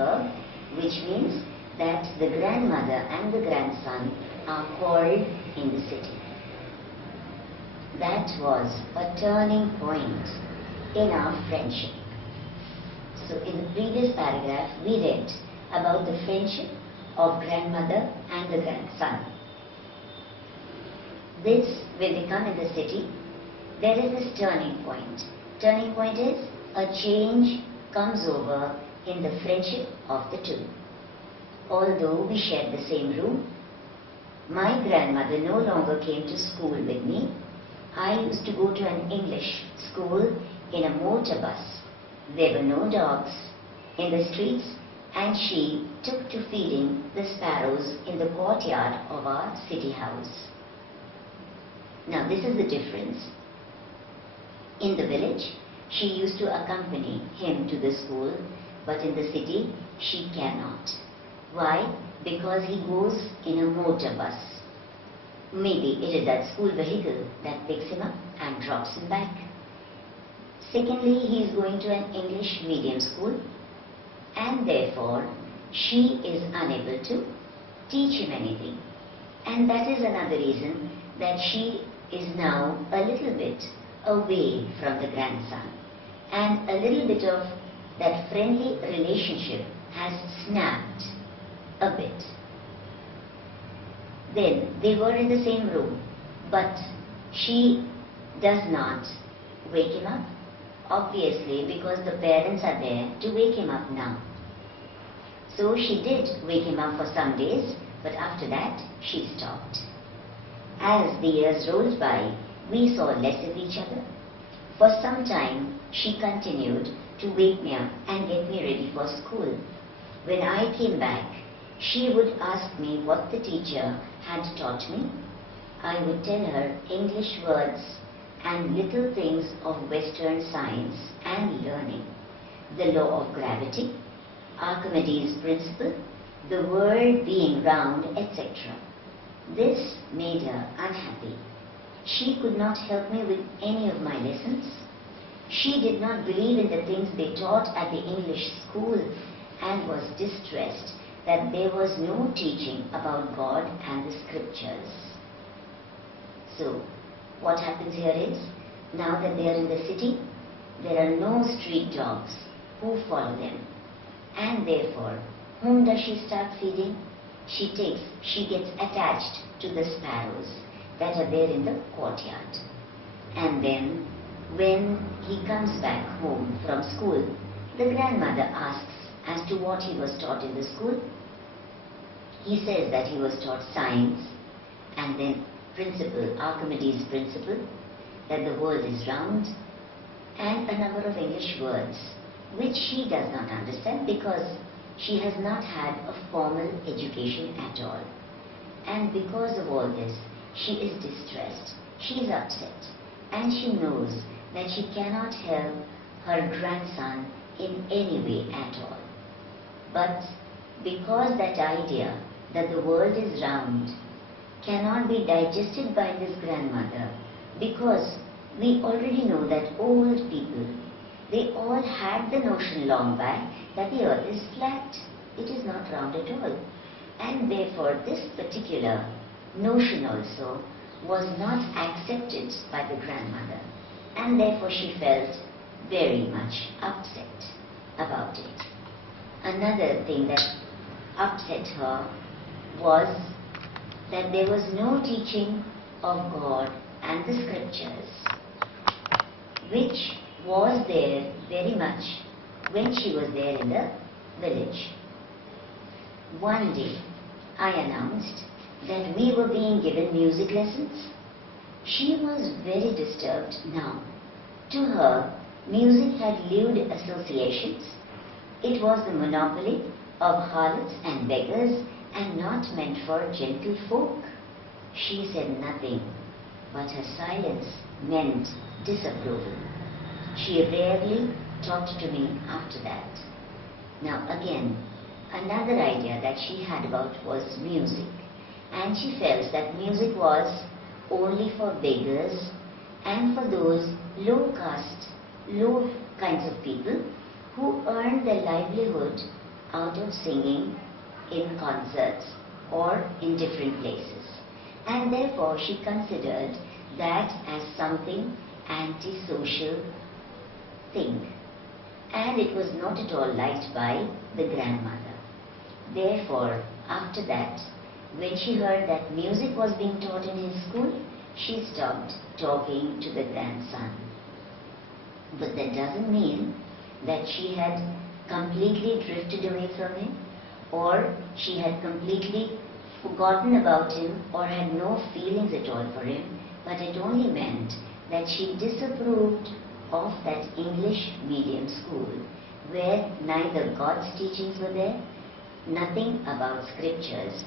verb, which means that the grandmother and the grandson are called in the city. That was a turning point in our friendship. So in the previous paragraph, we read about the friendship of grandmother and the grandson. This, when they come in the city, there is this turning point. Turning point is a change comes over in the friendship of the two. Although we shared the same room, my grandmother no longer came to school with me. I used to go to an English school in a motor bus. There were no dogs in the streets, and she took to feeding the sparrows in the courtyard of our city house. Now this is the difference. In the village, she used to accompany him to the school, but in the city, she cannot. Why? Because he goes in a motor bus. Maybe it is that school vehicle that picks him up and drops him back. Secondly, he is going to an English medium school, and therefore she is unable to teach him anything. And that is another reason that she is now a little bit away from the grandson, and a little bit of that friendly relationship has snapped a bit. Then they were in the same room, but she does not wake him up, obviously because the parents are there to wake him up now. So she did wake him up for some days, but after that she stopped. As the years rolled by, we saw less of each other. For some time, she continued to wake me up and get me ready for school. When I came back, she would ask me what the teacher had taught me. I would tell her English words and little things of Western science and learning, the law of gravity, Archimedes' principle, the world being round, etc. This made her unhappy. She could not help me with any of my lessons. She did not believe in the things they taught at the English school and was distressed that there was no teaching about God and the scriptures. So, what happens here is, now that they are in the city, there are no street dogs who follow them. And therefore, whom does she start feeding? She gets attached to the sparrows that are there in the courtyard. And then, when he comes back home from school, the grandmother asks as to what he was taught in the school. He says that he was taught science, and then Archimedes' principle, that the world is round, and a number of English words, which she does not understand because she has not had a formal education at all. And because of all this, she is distressed, she is upset, and she knows that she cannot help her grandson in any way at all. But because that idea that the world is round cannot be digested by this grandmother, because we already know that old people, they all had the notion long back that the earth is flat. It is not round at all. And therefore this particular notion also was not accepted by the grandmother. And therefore she felt very much upset about it. Another thing that upset her was that there was no teaching of God and the scriptures, which was there very much when she was there in the village. One day, I announced that we were being given music lessons. She was very disturbed now. To her, music had lewd associations. It was the monopoly of harlots and beggars and not meant for gentle folk. She said nothing, but her silence meant disapproval. She rarely talked to me after that. Now again, another idea that she had about was music, and she felt that music was only for beggars and for those low caste, low kinds of people who earned their livelihood out of singing in concerts or in different places, and therefore she considered that as something antisocial thing, and it was not at all liked by the grandmother. Therefore, after that, when she heard that music was being taught in his school, she stopped talking to the grandson. But that doesn't mean that she had completely drifted away from him, or she had completely forgotten about him or had no feelings at all for him, but it only meant that she disapproved of that English medium school where neither God's teachings were there, nothing about scriptures.